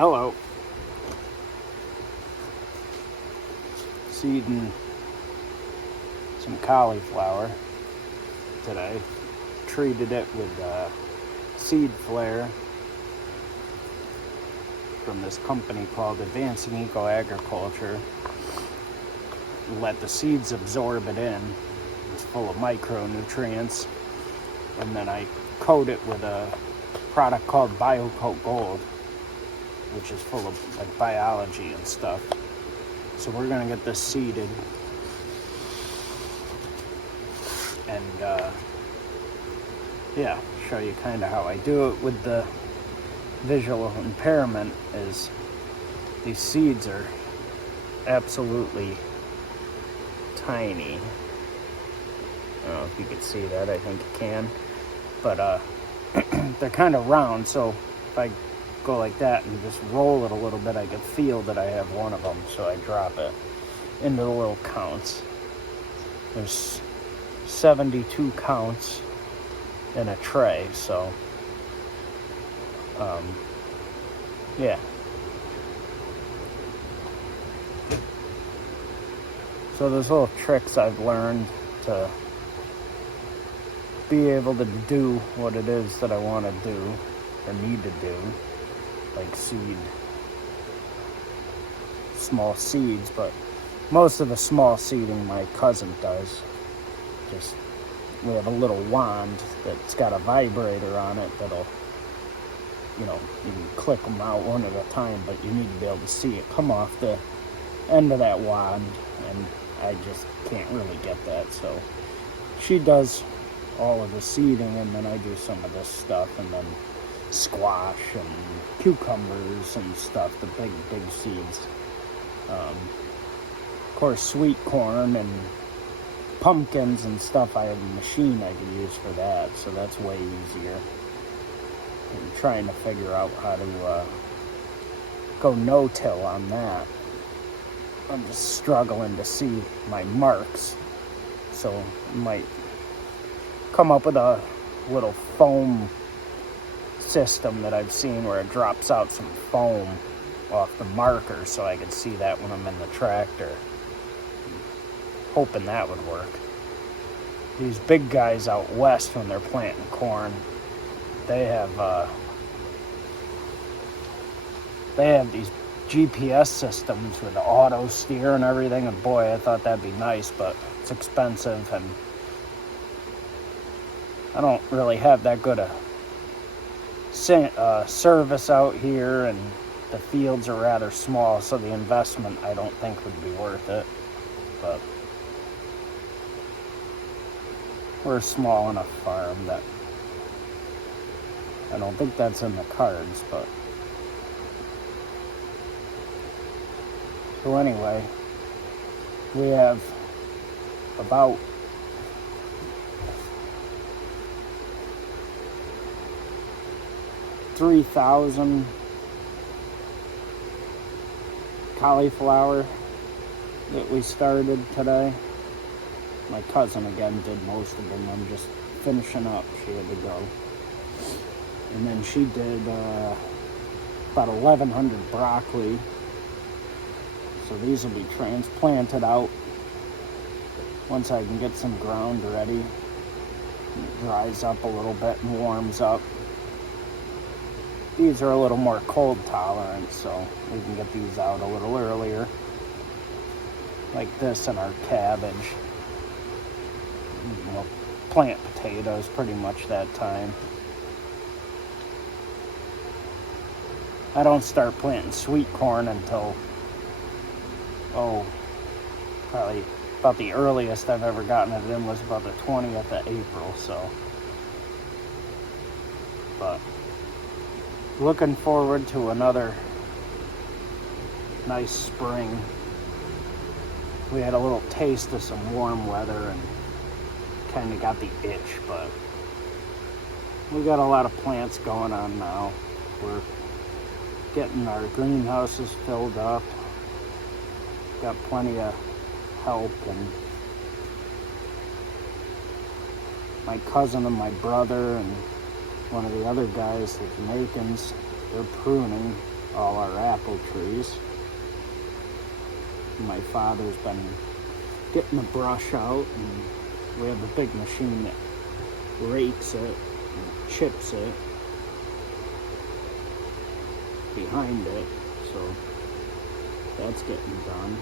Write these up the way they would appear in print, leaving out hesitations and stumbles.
Hello. Seeding some cauliflower today. Treated it with seed flare from this company called Advancing Eco Agriculture. Let the seeds absorb it in. It's full of micronutrients. And then I coat it with a product called BioCoat Gold, which is full of like biology and stuff. So we're gonna get this seeded and show you kind of how I do it with the visual impairment. Is these seeds are absolutely tiny. I don't know if you can see that. I think you can, but they're kind of round, so if I go like that and just roll it a little bit, I can feel that I have one of them, so I drop it into the little counts. There's 72 counts in a tray, so yeah. So there's little tricks I've learned to be able to do what it is that I want to do or need to do, like seed small seeds, but most of the small seeding my cousin does. Just, we have a little wand that's got a vibrator on it that'll, you can click them out one at a time, but you need to be able to see it come off the end of that wand, and I just can't really get that. So she does all of the seeding, and then I do some of this stuff, and then squash and cucumbers and stuff, the big seeds. Of course, sweet corn and pumpkins and stuff, I have a machine I can use for that, so that's way easier. I'm trying to figure out how to go no-till on that. I'm just struggling to see my marks, so I might come up with a little foam system that I've seen where it drops out some foam off the marker so I can see that when I'm in the tractor. Hoping that would work. These big guys out west, when they're planting corn, they have these GPS systems with the auto steer and everything, and boy, I thought that'd be nice, but it's expensive, and I don't really have that good a service out here, and the fields are rather small, so the investment I don't think would be worth it. But we're a small enough farm that I don't think that's in the cards. But so anyway, we have about 3,000 cauliflower that we started today. My cousin again did most of them. I'm just finishing up. She had to go. And then she did about 1,100 broccoli. So these will be transplanted out once I can get some ground ready. It dries up a little bit and warms up. These are a little more cold tolerant, so we can get these out a little earlier. Like this and our cabbage. We'll plant potatoes pretty much that time. I don't start planting sweet corn until, probably about the earliest I've ever gotten it in was about the 20th of April, so. But looking forward to another nice spring. We had a little taste of some warm weather and kind of got the itch, but we got a lot of plants going on now. We're getting our greenhouses filled up. Got plenty of help, and my cousin and my brother and one of the other guys, the Jamaicans, they're pruning. all our apple trees. My father's been getting the brush out, and we have a big machine that rakes it and chips it behind it, so that's getting done.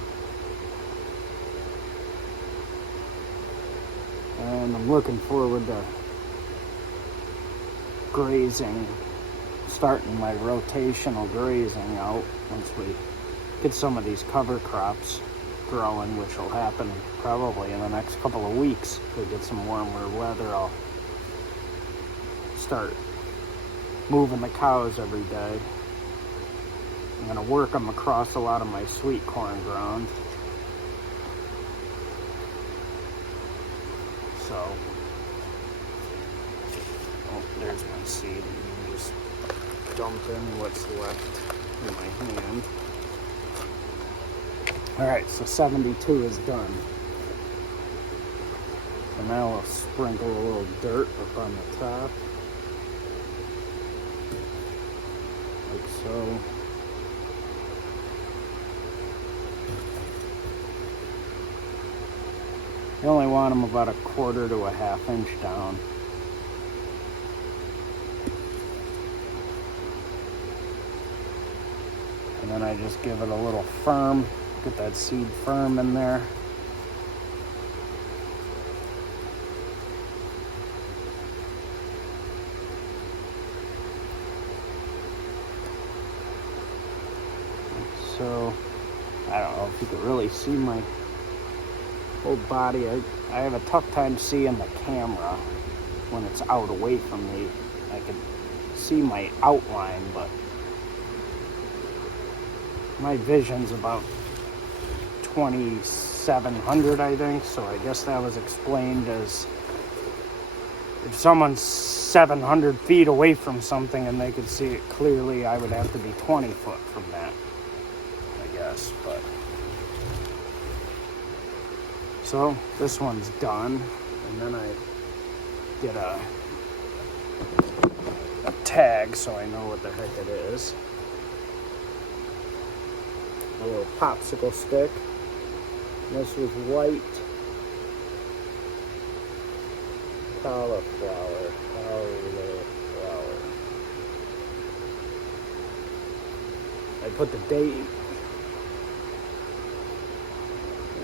And I'm looking forward to grazing, starting my rotational grazing out once we get some of these cover crops growing, which will happen probably in the next couple of weeks. If we get some warmer weather, I'll start moving the cows every day. I'm going to work them across a lot of my sweet corn ground. So, oh, there's my seed. And just dump in what's left in my hand. Alright, so 72 is done. And now I'll sprinkle a little dirt up on the top. Like so. You only want them about 1/4 to a 1/2 inch down. And then I just give it a little firm, get that seed firm in there. So, I don't know if you can really see my whole body. I have a tough time seeing the camera when it's out away from me. I can see my outline, but my vision's about 2700, I think, so I guess that was explained as if someone's 700 feet away from something and they could see it clearly, I would have to be 20 foot from that, I guess. But so this one's done, and then I get a tag so I know what the heck it is. A little popsicle stick. This was white cauliflower. I put the date.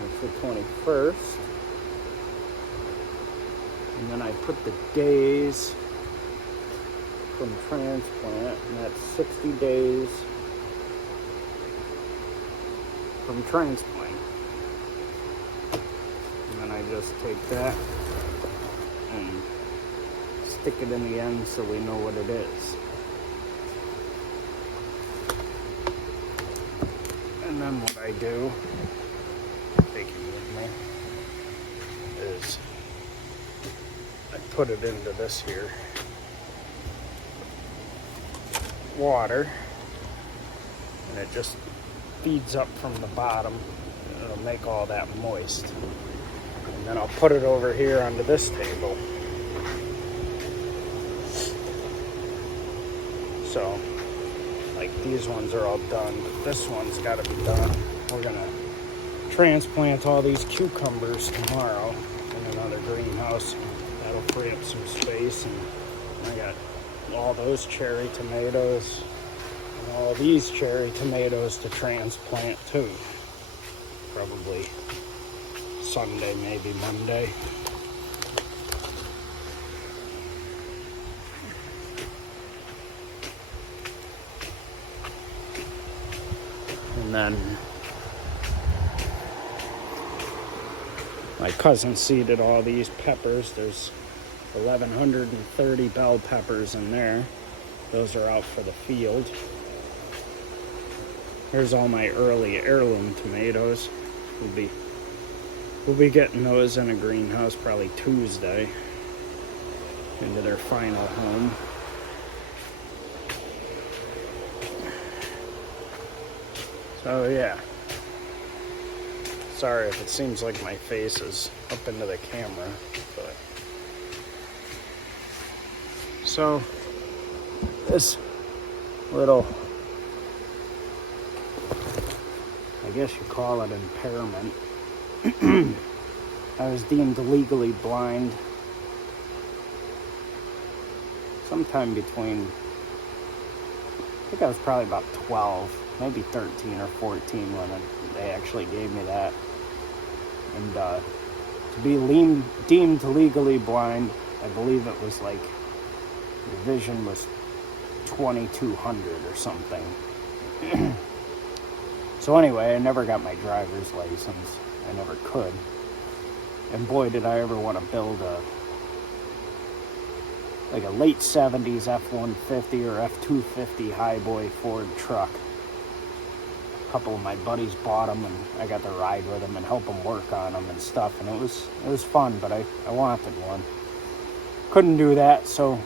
It's the 21st. And then I put the days from transplant, and that's 60 days from transplant. And then I just take that and stick it in the end so we know what it is. And then what I do, take it with me, is I put it into this here water, and it just feeds up from the bottom. It'll make all that moist. And then I'll put it over here onto this table. So, like, these ones are all done, but this one's got to be done. We're gonna transplant all these cucumbers tomorrow in another greenhouse. That'll free up some space, and I got all those cherry tomatoes and all these cherry tomatoes to transplant too. Probably Sunday, maybe Monday. And then my cousin seeded all these peppers. There's 1,130 bell peppers in there. Those are out for the field. Here's all my early heirloom tomatoes. We'll be getting those in a greenhouse probably Tuesday into their final home. So yeah. Sorry if it seems like my face is up into the camera, but so this little guess you call it impairment. I was deemed legally blind sometime between, I think I was probably about 12, maybe 13 or 14 when they actually gave me that. And to be deemed legally blind, I believe it was like, the vision was 2200 or something. So anyway, I never got my driver's license. I never could. And boy, did I ever want to build a late 70s F-150 or F-250 highboy Ford truck. A couple of my buddies bought them, and I got to ride with them and help them work on them and stuff. And it was fun, but I wanted one. Couldn't do that, so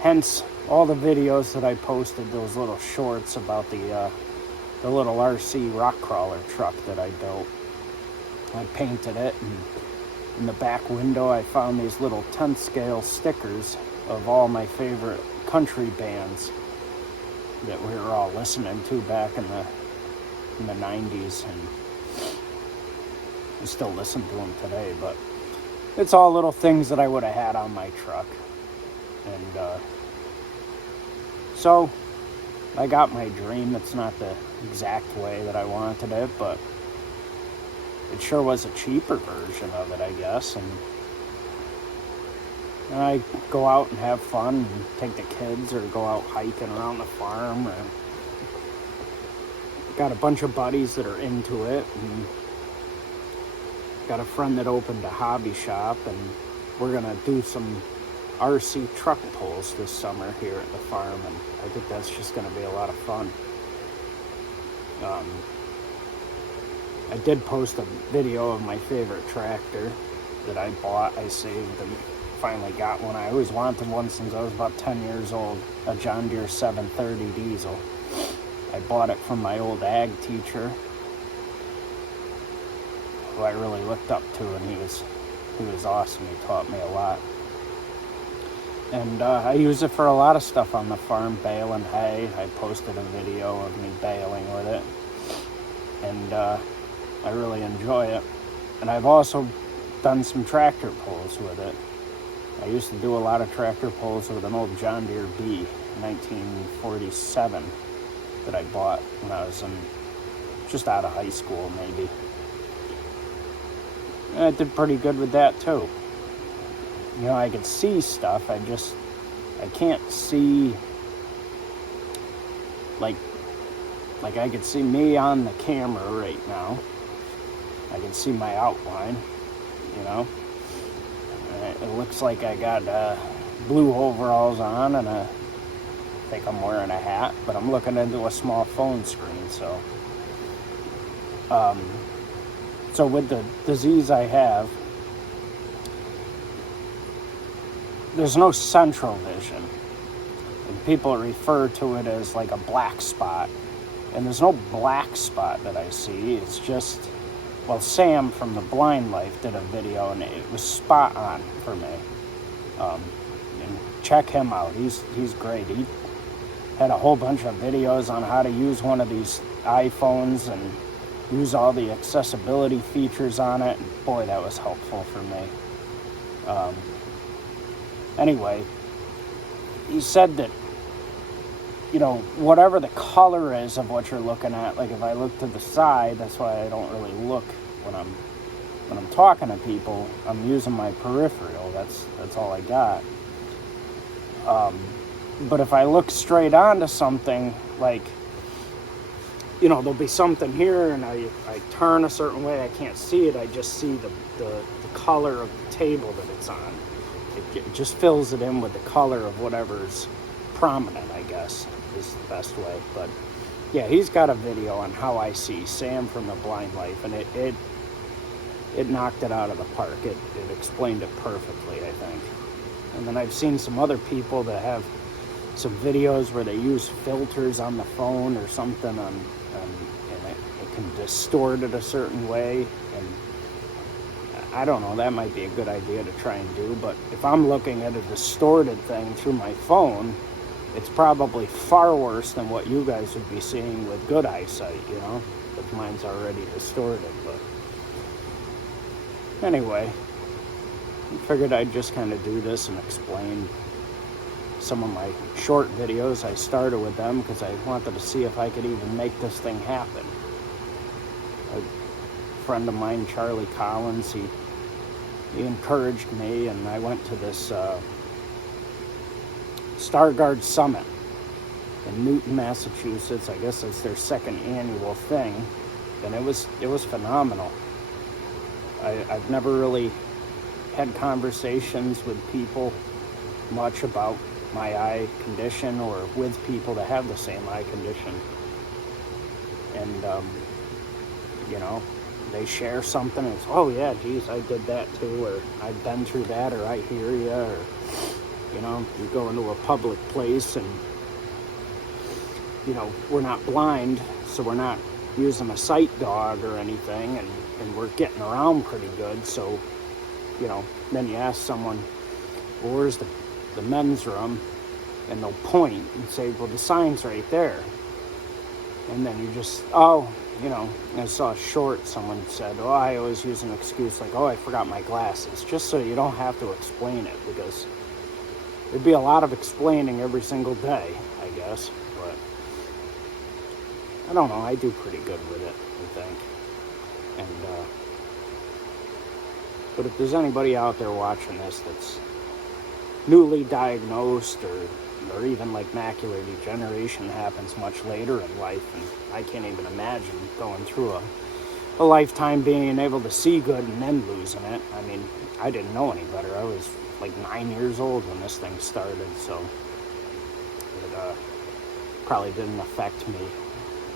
hence all the videos that I posted, those little shorts about the little RC rock crawler truck that I built. I painted it, and in the back window I found these little 10th scale stickers of all my favorite country bands that we were all listening to back in the 90s, and I still listen to them today, but it's all little things that I would have had on my truck. And so I got my dream. It's not the exact way that I wanted it, but it sure was a cheaper version of it, I guess. And I go out and have fun and take the kids, or go out hiking around the farm, or got a bunch of buddies that are into it, and got a friend that opened a hobby shop, and we're gonna do some RC truck pulls this summer here at the farm, and I think that's just gonna be a lot of fun. I did post a video of my favorite tractor that I bought. I saved and finally got one. I always wanted one since I was about 10 years old, a John Deere 730 diesel. I bought it from my old ag teacher, who I really looked up to, and he was awesome. He taught me a lot. And I use it for a lot of stuff on the farm, baling hay. I posted a video of me baling with it, and I really enjoy it. And I've also done some tractor pulls with it. I used to do a lot of tractor pulls with an old John Deere B, 1947, that I bought when I was just out of high school, maybe. And I did pretty good with that too. You know, I could see stuff. I can't see like I could see me on the camera right now. I can see my outline, you know. It looks like I got blue overalls on, and I think I'm wearing a hat, but I'm looking into a small phone screen, so. So with the disease I have, there's no central vision. And people refer to it as like a black spot. And there's no black spot that I see. It's just, well, Sam from The Blind Life did a video, and it was spot on for me. And check him out. He's great. He had a whole bunch of videos on how to use one of these iPhones and use all the accessibility features on it. And boy, that was helpful for me. Anyway, he said that, you know, whatever the color is of what you're looking at, like if I look to the side, that's why I don't really look when I'm talking to people. I'm using my peripheral. That's all I got. But if I look straight onto something, like, you know, there'll be something here, and I turn a certain way, I can't see it. I just see the color of the table that it's on. It just fills it in with the color of whatever's prominent, I guess, is the best way. But yeah, he's got a video on how I see, Sam from The Blind Life, and it knocked it out of the park. It explained it perfectly, I think. And then I've seen some other people that have some videos where they use filters on the phone or something, and it can distort it a certain way. And I don't know, that might be a good idea to try and do. But if I'm looking at a distorted thing through my phone, it's probably far worse than what you guys would be seeing with good eyesight, you know, but mine's already distorted. But anyway, I figured I'd just kind of do this and explain some of my short videos. I started with them because I wanted to see if I could even make this thing happen. A friend of mine, Charlie Collins, he encouraged me, and I went to this Stargard Summit in Newton, Massachusetts. I guess it's their second annual thing, and it was phenomenal. I've never really had conversations with people much about my eye condition, or with people that have the same eye condition. And you know, they share something, and it's, oh yeah, geez, I did that too, or I've been through that, or I hear you, or, you know, you go into a public place, and, you know, we're not blind, so we're not using a sight dog or anything, and we're getting around pretty good. So, you know, then you ask someone, well, where's the men's room? And they'll point and say, well, the sign's right there. And then you just, oh, you know, I saw a short, someone said, oh, I always use an excuse like, oh, I forgot my glasses, just so you don't have to explain it, because there'd be a lot of explaining every single day, I guess. But I don't know, I do pretty good with it, I think. And but if there's anybody out there watching this that's newly diagnosed, or even like macular degeneration happens much later in life, and I can't even imagine going through a lifetime being able to see good and then losing it. I mean, I didn't know any better. I was like 9 years old when this thing started, so it probably didn't affect me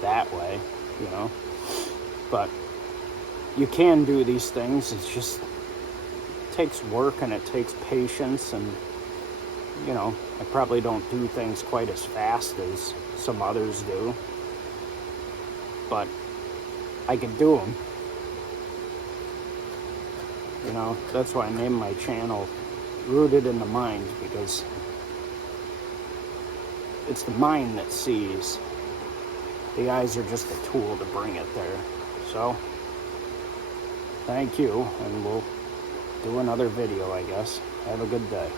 that way, you know. But you can do these things. It's just, it takes work and it takes patience, and you know, I probably don't do things quite as fast as some others do, but I can do them. You know, that's why I named my channel Rooted in the Mind, because it's the mind that sees. The eyes are just a tool to bring it there. So, thank you, and we'll do another video, I guess. Have a good day.